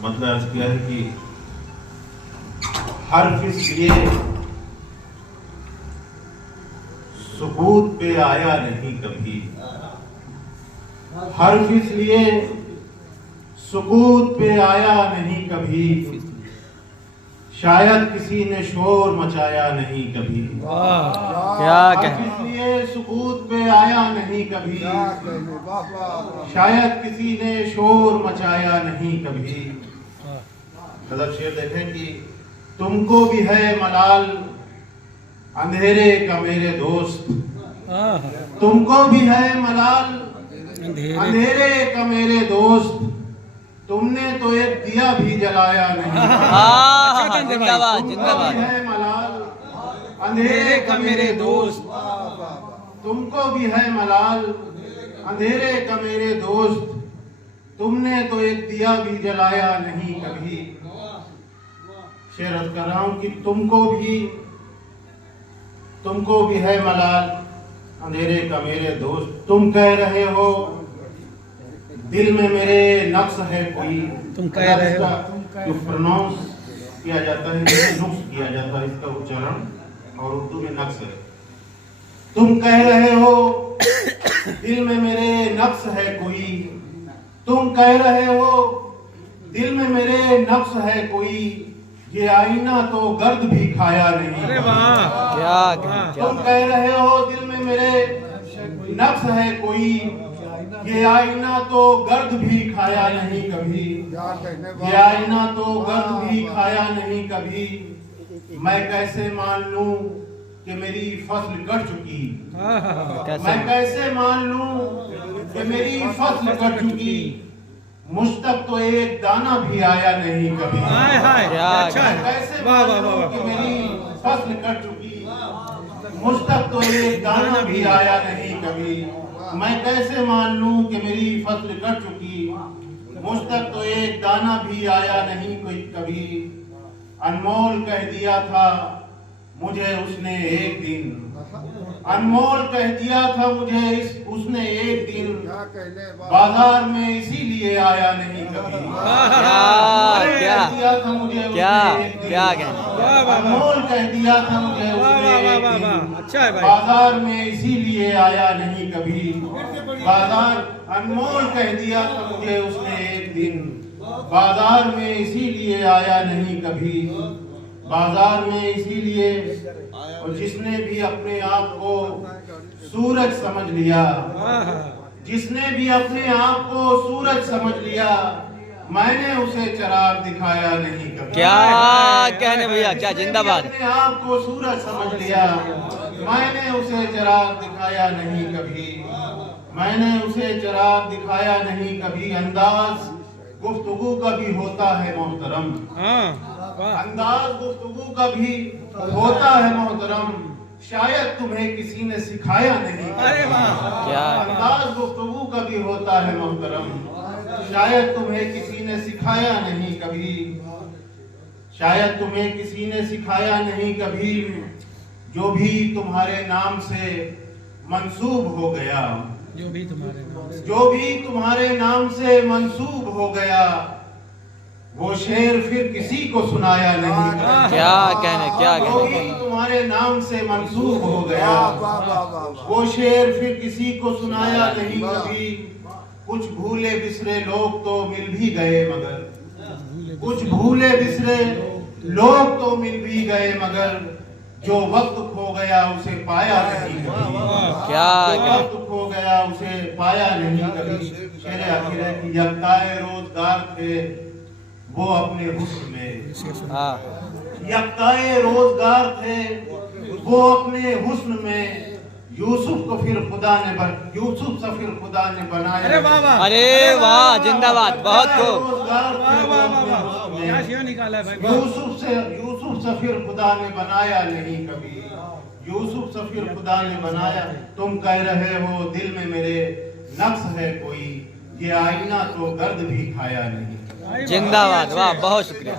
मतलब अर्ज किया है कि हर्फ इसलिए सुकूत पे आया नहीं कभी, हर्फ इसलिए सुकूत पे आया नहीं कभी, शायद किसी ने शोर मचाया नहीं कभी। क्या हर्फ इसलिए सुकूत पे आया नहीं कभी, शायद किसी ने शोर मचाया नहीं कभी। मतलब शेर देखें कि तुमको भी है मलाल अंधेरे का मेरे दोस्त, तुमको भी है मलाल अंधेरे का मेरे दोस्त, तुमने तो एक दिया भी जलाया नहीं। जिंदाबाद तुमको जिंदाबाद। भी है मलाल अंधेरे का मेरे दोस्त, तुमको भी है मलाल अंधेरे का मेरे दोस्त, तुमने तो एक दिया भी जलाया नहीं कभी। शेर अर्ज कर रहा हूं कि तुमको भी है मलाल अंधेरे का मेरे दोस्त, तुम कह रहे हो दिल में मेरे नक्श है कोई, तुम कह रहे हो जो प्रोनाउंस किया जाता है, नुक्स किया जाता है इसका उच्चारण, और उर्दू में नक्श है। तुम कह रहे हो दिल में मेरे नक्श है कोई, तुम कह रहे हो दिल में मेरे नक्श है कोई, ये आईना तो गर्द भी खाया नहीं। अरे वाह क्या तुम कह रहे हो दिल में मेरे नक्श है कोई, ये आईना तो गर्द भी खाया नहीं कभी, ये आईना तो गर्द भी खाया नहीं कभी। मैं कैसे मान लूं कि मेरी फसल कट चुकी, मैं कैसे मान लूं कि मेरी फसल कट चुकी, मुझ तक तो एक दाना भी आया नहीं कभी। मैं कैसे मान लूं कि मेरी फसल कट चुकी, मुझ तक तो एक दाना भी आया नहीं कभी। मैं कैसे मान लूं कि मेरी फसल कट चुकी, मुझ तक तो एक दाना भी आया नहीं कोई कभी। अनमोल कह दिया था मुझे उसने एक दिन, अनमोल कह दिया था मुझे उसने एक दिन, बाजार में इसीलिए आया नहीं कभी। दिया था मुझे अनमोल कह दिया था मुझे उसने एक दिन, अच्छा है भाई। बाजार में इसीलिए आया नहीं कभी। बाजार अनमोल कह दिया था मुझे उसने एक दिन, बाजार में इसीलिए आया नहीं कभी, बाजार में इसीलिए। और जिसने भी अपने आप को सूरज समझ लिया, जिसने भी अपने आप को सूरज समझ लिया, मैंने उसे चिराग दिखाया नहीं कभी। क्या कहने भैया, क्या जिंदाबाद। अपने आप को सूरज समझ लिया, मैंने उसे चिराग दिखाया नहीं कभी, मैंने उसे चिराग दिखाया नहीं कभी। अंदाज गुफ्तगू का भी होता है मोहतरम, अंदाज गुफ्तगू का भी होता है मोहतरम, शायद तुम्हें किसी ने सिखाया नहीं। अंदाज गुफ्तगू का भी होता है मोहतरम, शायद तुम्हें किसी ने सिखाया नहीं कभी, शायद तुम्हें किसी ने सिखाया नहीं कभी। जो भी तुम्हारे नाम से मंसूब हो गया, जो भी तुम्हारे नाम से मंसूब हो गया, वो शेर फिर किसी को सुनाया नहीं। क्या कहने जो भी तुम्हारे नाम से मंसूब हो गया, वो शेर फिर किसी को सुनाया नहीं कभी। कुछ भूले बिसरे लोग तो मिल भी गए मगर, कुछ भूले बिसरे लोग तो मिल भी गए मगर, जो वक्त खो गया उसे पाया नहीं कभी। जो वक्त खो गया उसे पाया नहीं कभी। शेर आखिर है कि यक्ताए रोजगार थे वो अपने हुस्न में, यक्ताए रोजगार थे वो अपने हुस्न में, यूसुफ को फिर खुदा ने यूसुफ से फिर खुदा ने बनाया। अरे वाह जिंदाबाद, बहुत खूब। यूसुफ से फिर खुदा ने बनाया नहीं कभी, यूसुफ से फिर खुदा ने बनाया। तुम कह रहे हो दिल में मेरे नक्श है कोई, ये आईना तो गर्द भी खाया नहीं। जिंदाबाद, वाह बहुत शुक्रिया।